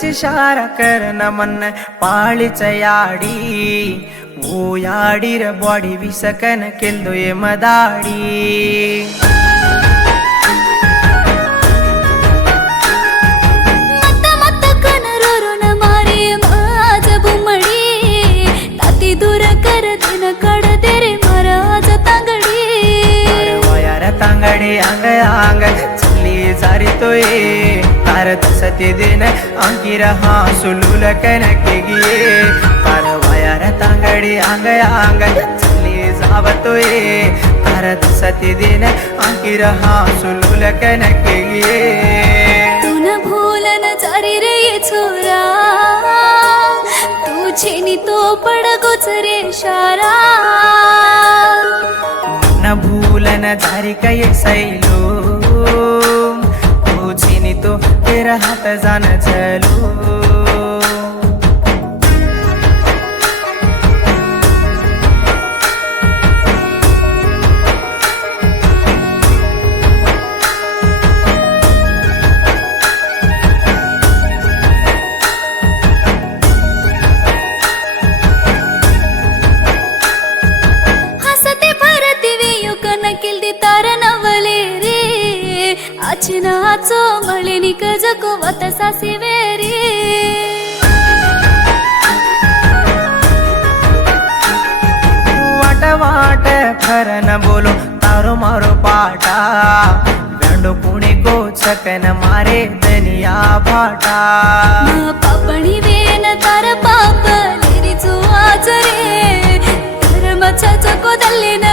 बस इशारा करन मन पाळीच याडी ओ याडीर बॉडी विसकन केल्दोय मदाडी तांगडी अंग अंग चली सारी तोय तार तसते दिन अंकिर हाँ सुलूल कनके गिये तार वायर तांगडी अंग अंग चली जावतोय तार तसते दिन अंकिर हाँ सुलूल कनके गिये तू न भूलन जारी रे छोरा तू छेनी तो पडगोच रे शारा न भूलन जारी कई सैलो तू छीनी तो तेरा हाथ जान चलो नाचो मळिनी कजको वतसा सिवेरी वाट वाट फरन बोलो तारो मारो पाटा वेंडो पुणे को सकन मारे दनिया भाटा पापणी वेन तार पाप लेरी चो आजरे धर्मचा चको दल्लेन